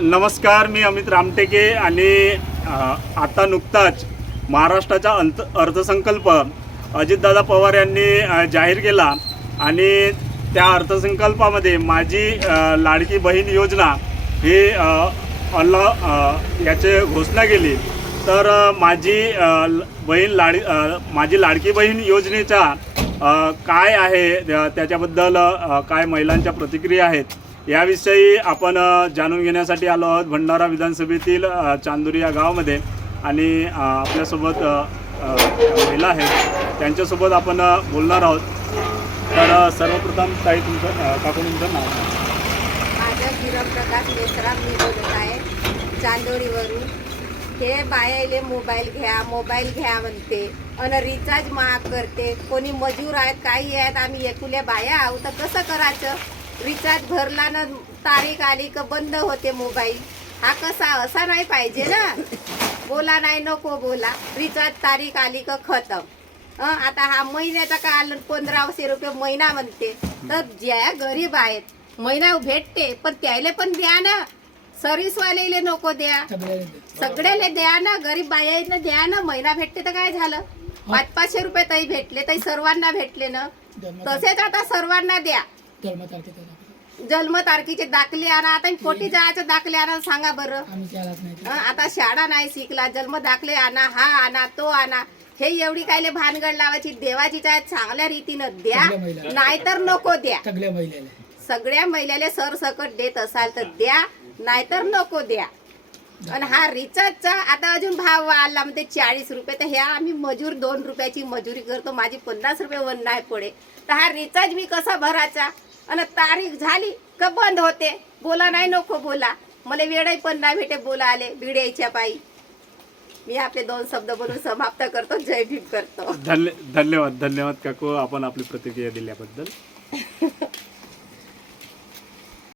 नमस्कार मी अमित रामटेके आणि आता नुकताच महाराष्ट्राचा अंत अर्थसंकल्प अजितदादा पवार यांनी जाहीर केला आणि त्या अर्थसंकल्पामध्ये माझी लाडकी बहीण योजना ही अल्ला याचे घोषणा केली. तर माझी बहीण लाडी माझी लाडकी बहीण योजनेचा काय आहे त्याच्याबद्दल काय महिलांच्या प्रतिक्रिया आहेत याविषयी आपण जाणून घेण्यासाठी आलो आहोत भंडारा विधानसभेतील चांदुरी चांदोरी या गावामध्ये. आणि आपल्यासोबत महिला आहेत त्यांच्यासोबत आपण बोलणार आहोत. तर सर्वप्रथम ताई तुमचं अ, काकू तुमचं नाव माझं मी बोलत आहे. चांदोरीवरून. हे बायाले मोबाईल घ्या मोबाईल घ्या म्हणते. आणि रिचार्ज महाग करते. कोणी मजूर आहेत काही आहेत आम्ही एकुल्या बाया आहोत तर कसं करायचं? रिचार्ज भरला ना तारीख आली का बंद होते मोबाईल. हा कसा असा नाही पाहिजे ना. बोला नाही नको बोला. रिचार्ज तारीख आली का खतम. हं, आता हा महिन्याचा का आलं पंधराशे रुपये महिना म्हणते. तर ज्या गरीब आहेत महिना भेटते पण त्याले पण द्या ना. सर्व्हिसवालेले नको द्या. सगळ्याले द्या ना. गरीब बायाला द्या ना. महिना भेटते तर काय झालं? पाच पाचशे रुपये तरी भेटले तरी सर्वांना भेटले ना. तसेच आता सर्वांना द्या. जन्म तारखेचे दाखले आणा. आता कोटी जायचं दाखले आणा सांगा बरं. आता शाळा नाही शिकला जन्म दाखले आणा हा आणा तो आणा. हे एवढी कायले भानगड लावायची देवाची काय चांगल्या रीतीनं द्या चांगल्या महिला. नाहीतर नको द्या. सगळ्या महिलेला. सगळ्या महिलाला सरसकट देत असाल तर द्या नाहीतर नको द्या. आणि हा रिचार्जचा आता अजून भाव वाढला म्हणजे चाळीस रुपये. तर ह्या आम्ही मजूर दोन रुपयाची मजुरी करतो. माझी पन्नास रुपये वन नाही पडे. तर हा रिचार्ज मी कसा भरायचा? आणि तारीख झाली का बंद होते. बोला नाही नको बोला. मला वेळही पण नाही भेटे बोला आले बिड्याच्या पायी मी आपले दोन शब्द बोलून समाप्त करतो जय भीम करतो. धन्य धन्यवाद धन्यवाद काकू. आपण आपली प्रतिक्रिया दिल्याबद्दल.